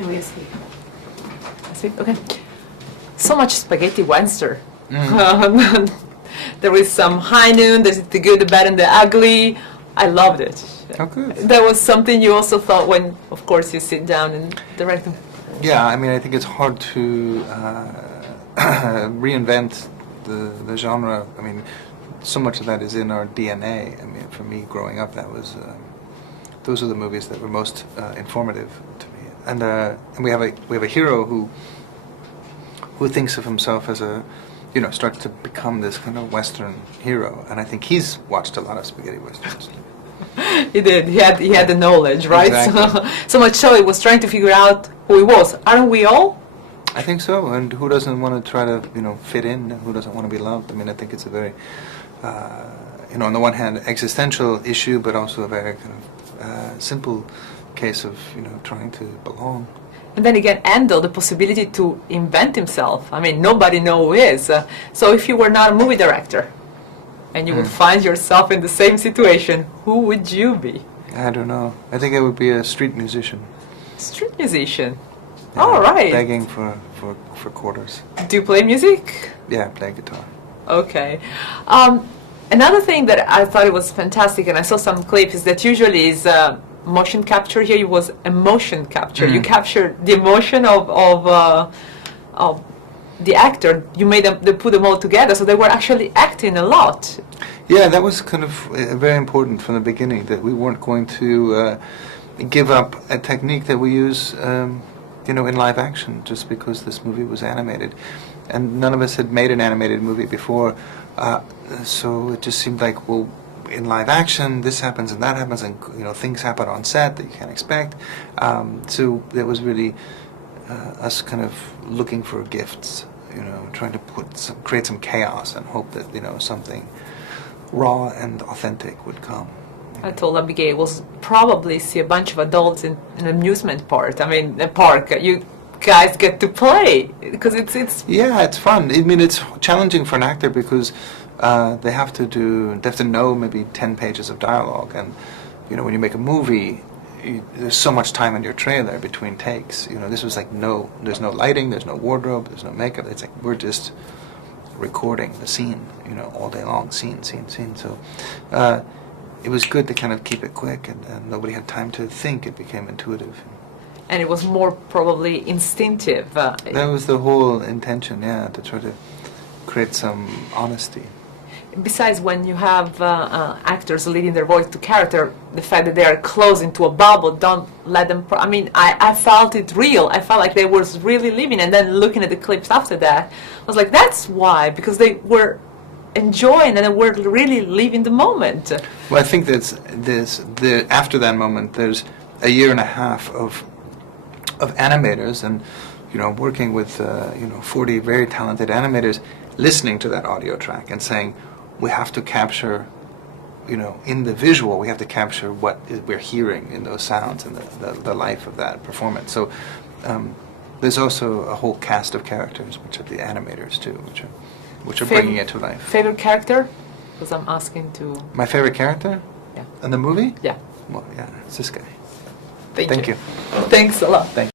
Obviously. That's it? Okay. So much spaghetti western. There is some high noon, there's the good, the bad, and the ugly. I loved it. Oh, good. That was something you also thought when, of course, you sit down and direct them. Yeah, I mean, I think it's hard to reinvent the genre. I mean, so much of that is in our DNA. I mean, for me, growing up, that was those are the movies that were most informative to me. And we have a hero who thinks of himself as a, starts to become this kind of Western hero. And I think he's watched a lot of spaghetti westerns. He did. He had the knowledge, right? Exactly. So much so he was trying to figure out who he was. Aren't we all? I think so. And who doesn't want to try to, fit in? Who doesn't want to be loved? I mean, I think it's a very, on the one hand, existential issue, but also a very kind of simple case of, trying to belong. And then again, Endo, the possibility to invent himself. I mean, nobody knows who he is. So if you were not a movie director, and you would find yourself in the same situation, who would you be? I don't know. I think I would be a street musician. Street musician. Yeah, All right. Begging for quarters. Do you play music? Yeah, I play guitar. Okay. Another thing that I thought it was fantastic, and I saw some clips, is that usually is motion capture. Here it was emotion capture. You captured the emotion of the actor. You made them, they put them all together, so they were actually acting a lot. Yeah, that was kind of very important from the beginning, that we weren't going to give up a technique that we use, in live action, just because this movie was animated. And none of us had made an animated movie before, so it just seemed like, well, in live action, this happens and that happens, and things happen on set that you can't expect. So it was really us kind of looking for gifts, trying to create some chaos and hope that something raw and authentic would come. I told Abigail, was probably see a bunch of adults in an amusement park. I mean, a park. You guys get to play because it's. Yeah, it's fun. I mean, it's challenging for an actor because they have to know maybe 10 pages of dialogue, and when you make a movie, there's so much time in your trailer between takes. This was like there's no lighting, there's no wardrobe, there's no makeup. It's like we're just recording the scene, all day long, scene. So it was good to kind of keep it quick, and nobody had time to think. It became intuitive. And it was more probably instinctive. That was the whole intention, yeah, to try to create some honesty. Besides, when you have actors leading their voice to character, the fact that they are close into a bubble, don't let them... I felt it real. I felt like they were really living, and then looking at the clips after that, I was like, that's why, because they were enjoying and they were really living the moment. Well, I think after that moment, there's a year and a half of animators, and working with 40 very talented animators, listening to that audio track and saying, we have to capture, in the visual, we have to capture what we're hearing in those sounds and the life of that performance. So there's also a whole cast of characters, which are the animators too, which are bringing it to life. Favorite character? Because I'm asking to... My favorite character? Yeah. In the movie? Yeah. Well, yeah, it's this guy. Thank you. you. Thanks a lot. Thank you.